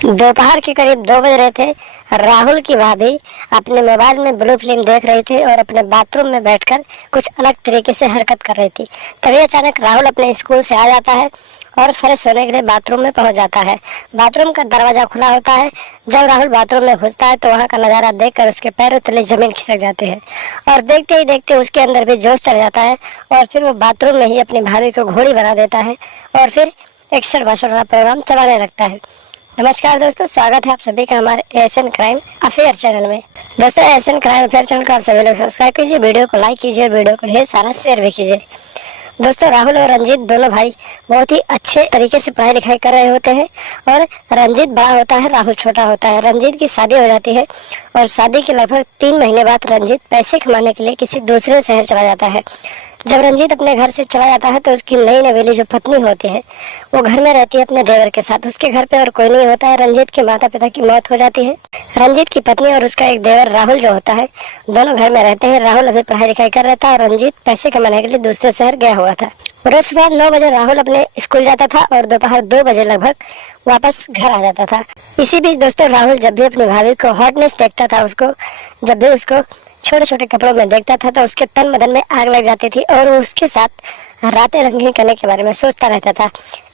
दोपहर के करीब 2 बज रहे थे। राहुल की भाभी अपने मोबाइल में ब्लू फिल्म देख रही थी और अपने बाथरूम में बैठकर कुछ अलग तरीके से हरकत कर रही थी। तभी अचानक राहुल अपने स्कूल से आ जाता है और फ्रेश होने के लिए बाथरूम में पहुंच जाता है। बाथरूम का दरवाजा खुला होता है। जब राहुल बाथरूम में घुसता है तो वहां का नजारा देखकर उसके पैरों तले जमीन खिसक जाती है और देखते ही देखते उसके अंदर भी जोश चढ़ जाता है और फिर वो बाथरूम में ही अपनी भाभी को घोड़ी बना देता है और फिर एक्शन भाषण वाला प्रोग्राम चलाने लगता है। नमस्कार दोस्तों, स्वागत है आप सभी का हमारे एएसएन क्राइम अफेयर चैनल में। दोस्तों, एएसएन क्राइम अफेयर चैनल को आप सभी लोग सब्सक्राइब कीजिए, वीडियो को लाइक कीजिए और वीडियो को ढेर सारा शेयर भी कीजिए। दोस्तों, राहुल और रंजीत दोनों भाई बहुत ही अच्छे तरीके से पढ़ाई लिखाई कर रहे होते हैं और रंजीत बड़ा होता है, राहुल छोटा होता है। रंजीत की शादी हो जाती है और शादी के लगभग 3 महीने बाद रंजीत पैसे कमाने के लिए किसी दूसरे शहर चला जाता है। जब रंजीत अपने घर से चला जाता है तो उसकी नई नवेली जो पत्नी होती है वो घर में रहती है अपने देवर के साथ। उसके घर पे और कोई नहीं होता है। रंजीत के माता पिता की मौत हो जाती है। रंजीत की पत्नी और उसका एक देवर राहुल जो होता है दोनों घर में रहते हैं। राहुल अभी पढ़ाई लिखाई कर रहा था और रंजीत पैसे कमाने के लिए दूसरे शहर गया हुआ था। रोज सुबह 9 बजे राहुल अपने स्कूल जाता था और दोपहर 2 बजे लगभग वापस घर आ जाता था। इसी बीच दोस्तों, राहुल जब भी अपनी भाभी को हॉटनेस देखता था, उसको जब भी उसको छोटे छोटे कपड़ों में देखता था तो उसके तन बदन में आग लग जाती थी और वो उसके साथ रातें रंगीन करने के बारे में सोचता रहता था।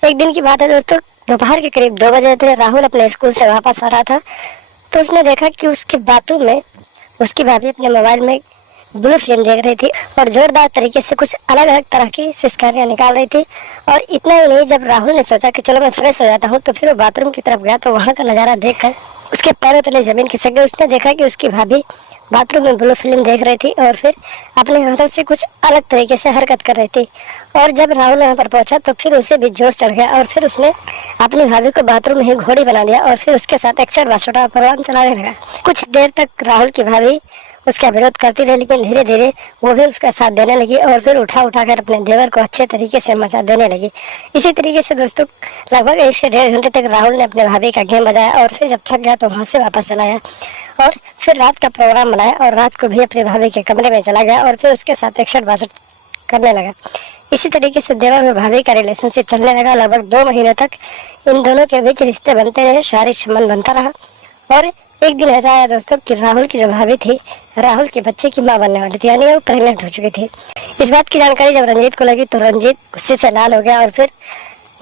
एक दिन की बात है दोस्तों, दोपहर के करीब 2 बजे थे। राहुल अपने स्कूल से वापस आ रहा था तो उसने देखा कि उसके बाथरूम में उसकी भाभी अपने मोबाइल में ब्लू फिल्म देख रही थी और जोरदार तरीके से कुछ अलग अलग तरह की सिस्कारियां निकाल रही थी। और इतना ही नहीं, जब राहुल ने सोचा कि चलो मैं फ्रेश हो जाता हूँ तो फिर वो बाथरूम की तरफ गया तो वहाँ का नज़ारा देखकर उसके पैरों तले जमीन खिसक गई। उसने देखा कि उसकी भाभी बाथरूम में ब्लू फिल्म देख रही थी और फिर अपने हाथों से कुछ अलग तरीके से हरकत कर रही थी। और जब राहुल यहाँ पर पहुंचा तो फिर उसे भी जोश चढ़ गया और फिर उसने अपनी भाभी को बाथरूम में ही घोड़ी बना दिया और फिर उसके साथ एक्शन बासुटा प्रोग्राम चलाने लगा। कुछ देर तक राहुल की भाभी उसका विरोध करती रही, लेकिन धीरे धीरे वो भी उसका साथ देने लगी और फिर उठा उठा कर अपने देवर को अच्छे तरीके से मचा देने लगी। इसी तरीके से दोस्तों लगभग 1 से 1.5 घंटे तक राहुल ने अपने भाभी का गेम बजाया और फिर जब थक गया तो वहाँ से वापस चला आया और फिर रात का प्रोग्राम बनाया और रात को भी अपनी भाभी के कमरे में चला गया और फिर उसके साथ एक्शन बासुट करने लगा। इसी तरीके से देवर और भाभी का रिलेशनशिप चलने लगा। लगभग 2 महीने तक इन दोनों के बीच रिश्ते बनते रहे, शारीरिक संबंध बनता रहा। और एक दिन ऐसा आया दोस्तों कि राहुल की जो भाभी थी राहुल के बच्चे की मां बनने वाली थी, यानी वो प्रेग्नेंट हो चुकी थी। इस बात की जानकारी जब रंजीत को लगी तो रंजीत गुस्से से लाल हो गया और फिर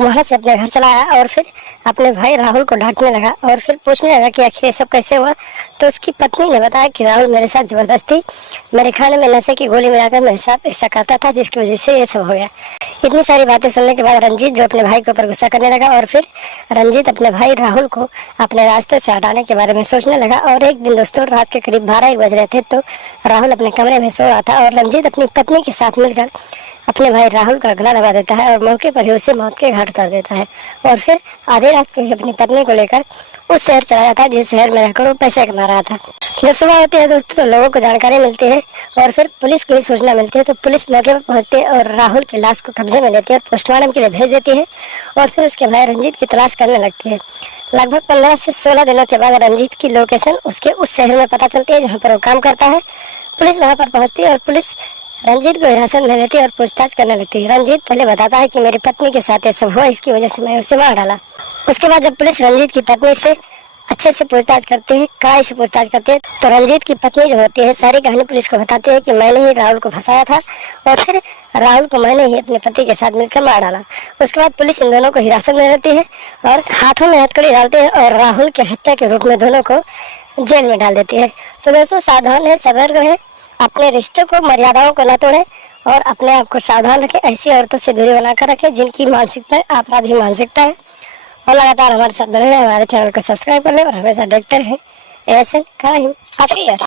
वहां से अपने घर चला आया और फिर अपने भाई राहुल को डांटने लगा और फिर पूछने लगा कि आखिर ये सब कैसे हुआ। तो उसकी पत्नी ने बताया कि राहुल मेरे साथ जबरदस्ती मेरे खाने में नशे की गोली मिलाकर मेरे साथ ऐसा करता था जिसकी वजह से ये सब हो गया। इतनी सारी बातें सुनने के बाद रंजीत जो अपने भाई के ऊपर गुस्सा करने लगा और फिर रंजीत अपने भाई राहुल को अपने रास्ते से हटाने के बारे में सोचने लगा। और एक दिन दोस्तों रात के करीब 12-1 बज रहे थे तो राहुल अपने कमरे में सो रहा था और रंजीत अपनी पत्नी के साथ मिलकर अपने भाई राहुल का गला दबा देता है और मौके पर ही उसे मौत के घाट उतार देता है और फिर आधी रात को ही अपनी पत्नी को लेकर उस शहर चला जाता है जिस शहर में रहकर वो पैसे कमा रहा था। जब सुबह होती है दोस्तों तो लोगों को जानकारी मिलती है और फिर पुलिस को भी सूचना मिलती है तो पुलिस मौके पर पहुंचती है और राहुल की लाश को कब्जे में लेती है और पोस्टमार्टम के लिए भेज देती है और फिर उसके भाई रंजीत की तलाश करने लगती है। लगभग 15 से 16 दिनों के बाद रंजीत की लोकेशन उसके उस शहर में पता चलती है जहाँ पर वो काम करता है। पुलिस वहाँ पर पहुँचती है और पुलिस रंजीत को हिरासत में लेती है और पूछताछ करने लगती है। रंजीत पहले बताता है कि मेरी पत्नी के साथ ये सब हुआ, इसकी वजह से मैं उसे मार डाला। उसके बाद जब पुलिस रंजीत की पत्नी से अच्छे से पूछताछ करती है, कड़ाई से पूछताछ करती है, तो रंजीत की पत्नी जो होती है सारी कहानी पुलिस को बताती है कि मैंने ही राहुल को फंसाया था और फिर राहुल को मैंने ही अपने पति के साथ मिलकर मार डाला। उसके बाद पुलिस इन दोनों को हिरासत में लेती है और हाथों में हथकड़ी डालती है और राहुल के हत्या के रूप में दोनों को जेल में डाल देती है। तो दोस्तों सावधान है, सतर्क है, अपने रिश्तों को मर्यादाओं को न तोड़े और अपने आप को सावधान रखें। ऐसी औरतों से दूरी बनाकर रखें जिनकी मानसिकता आपराधी मानसिकता है। और लगातार हमारे साथ बने रहें, हमारे चैनल को सब्सक्राइब कर लें और हमेशा देखते रहें एएसएन क्राइम अफेयर।